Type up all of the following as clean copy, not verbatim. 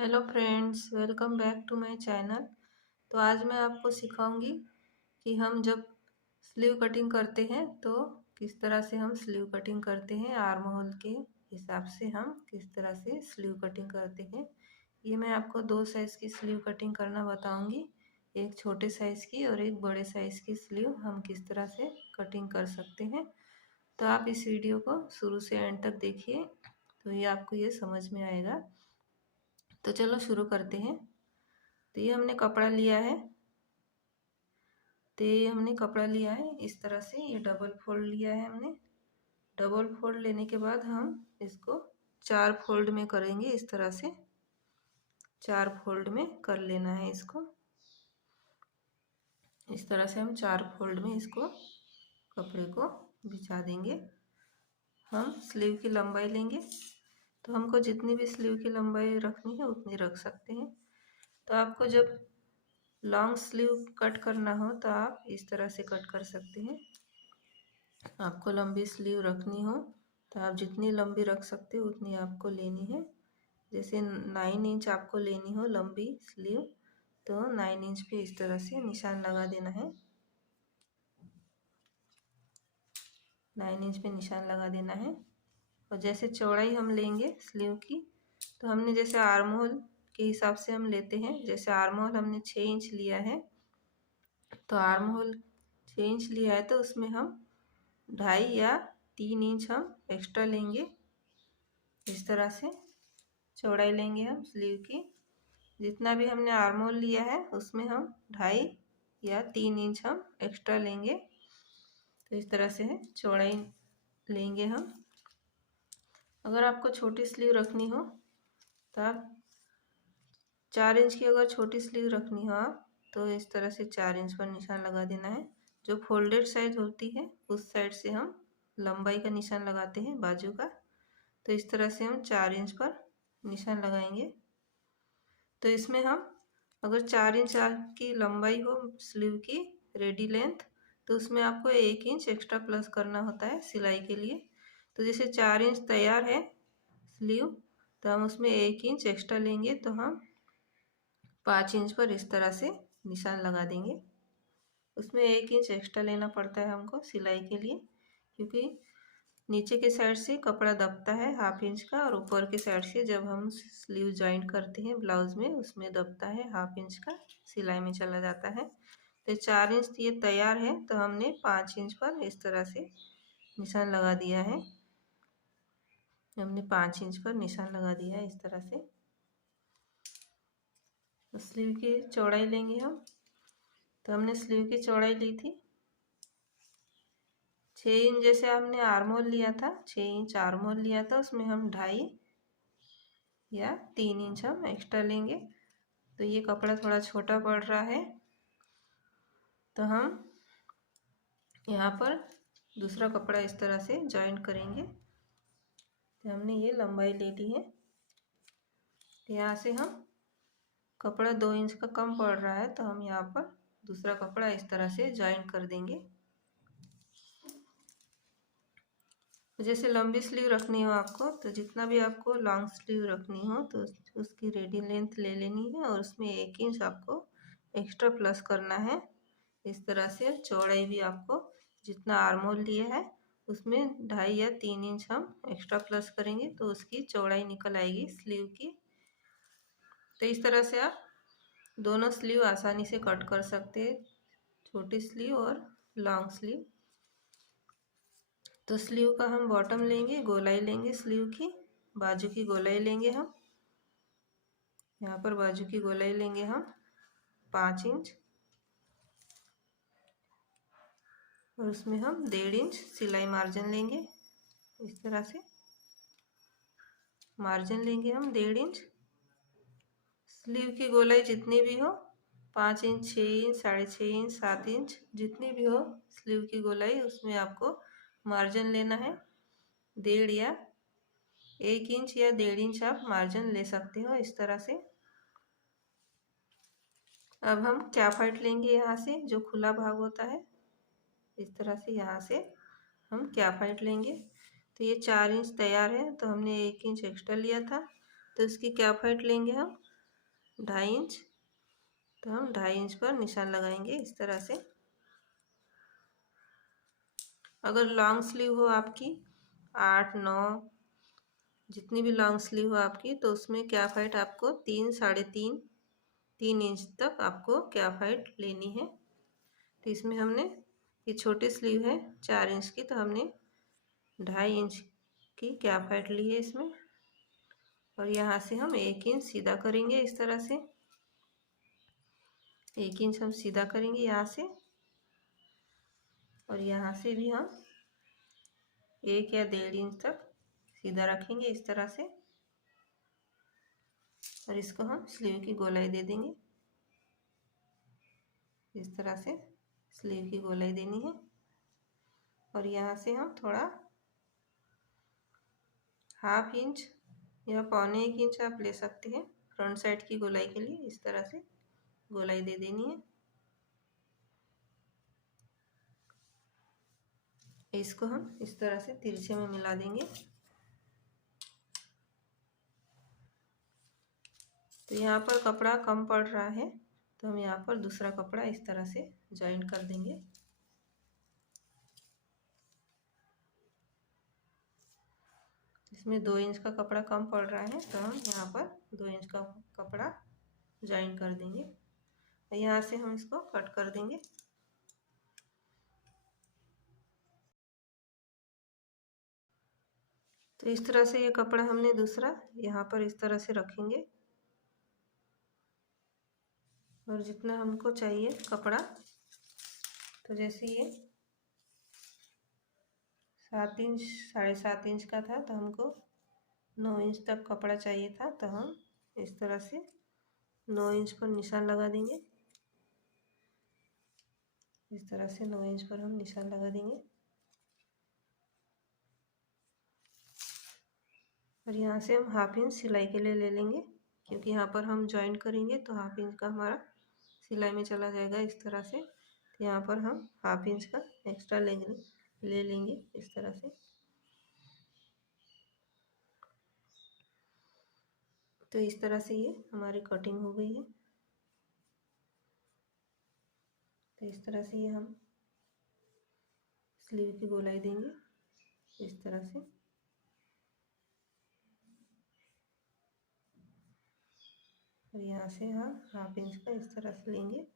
Hello friends, welcome back to my channel. तो आज मैं आपको सिखाऊंगी कि हम जब स्लीव कटिंग करते हैं तो किस तरह से हम स्लीव कटिंग करते हैं। आर्म होल के हिसाब से हम किस तरह से स्लीव कटिंग करते हैं। ये मैं आपको दो साइज़ की स्लीव कटिंग करना बताऊंगी, एक छोटे साइज़ की और एक बड़े साइज़ की स्लीव हम किस तरह से कटिंग कर सकते हैं। तो आप इस वीडियो को शुरू से एंड तक देखिए, तो ये आपको ये समझ में आएगा। तो चलो शुरू करते हैं। तो ये हमने कपड़ा लिया है, इस तरह से ये डबल फोल्ड लिया है हमने। डबल फोल्ड लेने के बाद हम इसको 4 फोल्ड में करेंगे। इस तरह से 4 फोल्ड में कर लेना है इसको। इस तरह से हम 4 फोल्ड में इसको कपड़े को बिछा देंगे। हम स्लीव की लंबाई लेंगे, तो हमको जितनी भी स्लीव की लंबाई रखनी है उतनी रख सकते हैं। तो आपको जब लॉन्ग स्लीव कट करना हो तो आप इस तरह से कट कर सकते हैं। आपको लंबी स्लीव रखनी हो तो आप जितनी लंबी रख सकते हो उतनी आपको लेनी है। जैसे 9 इंच आपको लेनी हो लंबी स्लीव, तो 9 इंच पे इस तरह से निशान लगा देना है। 9 इंच पे निशान लगा देना है। और जैसे चौड़ाई हम लेंगे स्लीव की, तो हमने जैसे आर्म होल के हिसाब से हम लेते हैं। जैसे आर्म होल हमने 6 इंच लिया है, तो आर्म होल 6 इंच लिया है तो उसमें हम 2.5 या 3 इंच हम एक्स्ट्रा लेंगे। इस तरह से चौड़ाई लेंगे हम स्लीव की। जितना भी हमने आर्म होल लिया है उसमें हम 2.5 या 3 इंच हम एक्स्ट्रा लेंगे। तो इस तरह से है चौड़ाई लेंगे हम। अगर आपको छोटी स्लीव रखनी हो तो आप 4 इंच की, अगर छोटी स्लीव रखनी हो आप, तो इस तरह से 4 इंच पर निशान लगा देना है। जो फोल्डेड साइज होती है उस साइड से हम लंबाई का निशान लगाते हैं बाजू का। तो इस तरह से हम 4 इंच पर निशान लगाएंगे। तो इसमें हम अगर 4 इंच की लंबाई हो स्लीव की रेडी लेंथ, तो उसमें आपको 1 इंच एक्स्ट्रा प्लस करना होता है सिलाई के लिए। तो जैसे 4 इंच तैयार है स्लीव, तो हम उसमें 1 इंच एक्स्ट्रा लेंगे, तो हम 5 इंच पर इस तरह से निशान लगा देंगे। उसमें 1 इंच एक्स्ट्रा लेना पड़ता है हमको सिलाई के लिए, क्योंकि नीचे के साइड से कपड़ा दबता है 1/2 इंच का, और ऊपर के साइड से जब हम स्लीव जॉइंट करते हैं ब्लाउज में उसमें दबता है 1/2 इंच का, सिलाई में चला जाता है। तो 4 इंच ये तैयार है, तो हमने 5 इंच पर इस तरह से निशान लगा दिया है। हमने 5 इंच पर निशान लगा दिया है इस तरह से। स्लीव की चौड़ाई लेंगे हम। तो हमने स्लीव की चौड़ाई ली थी 6 इंच। जैसे हमने आर्म होल लिया था 6 इंच आर्म होल लिया था, उसमें हम 2.5 या 3 इंच हम एक्स्ट्रा लेंगे। तो ये कपड़ा थोड़ा छोटा पड़ रहा है, तो हम यहाँ पर दूसरा कपड़ा इस तरह से जॉइंट करेंगे। तो हमने ये लंबाई ले ली है। तो यहाँ से हम कपड़ा 2 इंच का कम पड़ रहा है, तो हम यहाँ पर दूसरा कपड़ा इस तरह से जॉइंट कर देंगे। जैसे लंबी स्लीव रखनी हो आपको, तो जितना भी आपको लॉन्ग स्लीव रखनी हो तो उसकी रेडी लेंथ ले लेनी है, और उसमें 1 इंच आपको एक्स्ट्रा प्लस करना है। इस तरह से चौड़ाई भी आपको जितना आर्म होल लिया है उसमें 2.5 या 3 इंच हम एक्स्ट्रा प्लस करेंगे, तो उसकी चौड़ाई निकल आएगी स्लीव की। तो इस तरह से आप दोनों स्लीव आसानी से कट कर सकते हैं, छोटी स्लीव और लॉन्ग स्लीव। तो स्लीव का हम बॉटम लेंगे, गोलाई लेंगे स्लीव की, बाजू की गोलाई लेंगे हम। यहाँ पर बाजू की गोलाई लेंगे हम 5 इंच, और उसमें हम 1.5 इंच सिलाई मार्जिन लेंगे। इस तरह से मार्जिन लेंगे हम 1.5 इंच। स्लीव की गोलाई जितनी भी हो, 5 इंच, 6 इंच, 6.5 इंच, 7 इंच, जितनी भी हो स्लीव की गोलाई, उसमें आपको मार्जिन लेना है 1.5 या 1 इंच या 1.5 इंच आप मार्जिन ले सकते हो इस तरह से। अब हम कैफाइट लेंगे, यहाँ से जो खुला भाग होता है इस तरह से यहाँ से हम कैफाइट लेंगे। तो ये 4 इंच तैयार है, तो हमने 1 इंच एक्स्ट्रा लिया था, तो इसकी कैफाइट लेंगे हम 2.5 इंच, तो हम 2.5 इंच पर निशान लगाएंगे इस तरह से। अगर लॉन्ग स्लीव हो आपकी 8-9, जितनी भी लॉन्ग स्लीव हो आपकी, तो उसमें कैप हाइट आपको 3-3.5-3 इंच तक आपको कैप हाइट लेनी है। तो इसमें हमने, ये छोटी स्लीव है 4 इंच की, तो हमने 2.5 इंच की कैप हाइट ली है इसमें। और यहाँ से हम 1 इंच सीधा करेंगे इस तरह से, 1 इंच हम सीधा करेंगे यहाँ से। और यहाँ से भी हम 1 या 1.5 इंच तक सीधा रखेंगे इस तरह से। और इसको हम स्लीव की गोलाई दे देंगे इस तरह से, स्लीव की गोलाई देनी है। और यहाँ से हम थोड़ा 1/2 इंच या 1.25 इंच आप ले सकते हैं फ्रंट साइड की गोलाई के लिए, इस तरह से गोलाई दे देनी है। इसको हम इस तरह से तिरछे में मिला देंगे। तो यहाँ पर कपड़ा कम पड़ रहा है, तो हम यहाँ पर दूसरा कपड़ा इस तरह से जॉइन कर देंगे। इसमें 2 इंच का कपड़ा कम पड़ रहा है, तो हम यहाँ पर 2 इंच का कपड़ा जॉइन कर देंगे। यहाँ से हम इसको कट कर देंगे। तो इस तरह से ये कपड़ा हमने दूसरा यहाँ पर इस तरह से रखेंगे। और जितना हमको चाहिए कपड़ा, तो जैसे ये 7 इंच 7.5 इंच का था, तो हमको 9 इंच तक कपड़ा चाहिए था, तो हम इस तरह से 9 इंच पर निशान लगा देंगे। इस तरह से 9 इंच पर हम निशान लगा देंगे। और यहाँ से हम 1/2 इंच सिलाई के लिए ले लेंगे, क्योंकि यहाँ पर हम जॉइन करेंगे तो 1/2 इंच का हमारा सिलाई में चला जाएगा इस तरह से। तो यहाँ पर हम 1/2 इंच का एक्स्ट्रा ले लेंगे इस तरह से। तो इस तरह से ये हमारी कटिंग हो गई है। तो इस तरह से ये हम स्लीव की गोलाई देंगे इस तरह से। और यहाँ से हम 1/2 इंच का इस तरह से लेंगे।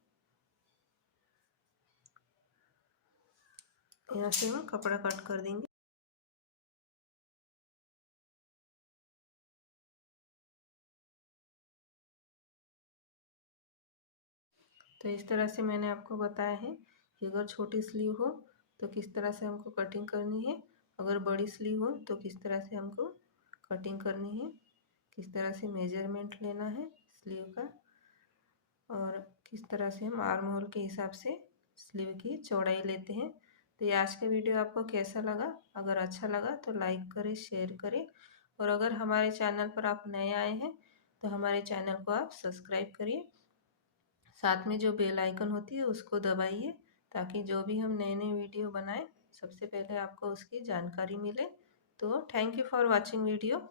यहाँ से हम कपड़ा कट कर देंगे। तो इस तरह से मैंने आपको बताया है कि अगर छोटी स्लीव हो तो किस तरह से हमको कटिंग करनी है, अगर बड़ी स्लीव हो तो किस तरह से हमको कटिंग करनी है, किस तरह से मेजरमेंट लेना है स्लीव का, और किस तरह से हम आर्म होल के हिसाब से स्लीव की चौड़ाई लेते हैं। तो ये आज का वीडियो आपको कैसा लगा? अगर अच्छा लगा तो लाइक करें, शेयर करें। और अगर हमारे चैनल पर आप नए आए हैं तो हमारे चैनल को आप सब्सक्राइब करिए। साथ में जो बेल आइकन होती है उसको दबाइए, ताकि जो भी हम नए नए वीडियो बनाएं सबसे पहले आपको उसकी जानकारी मिले। तो thank you for watching video.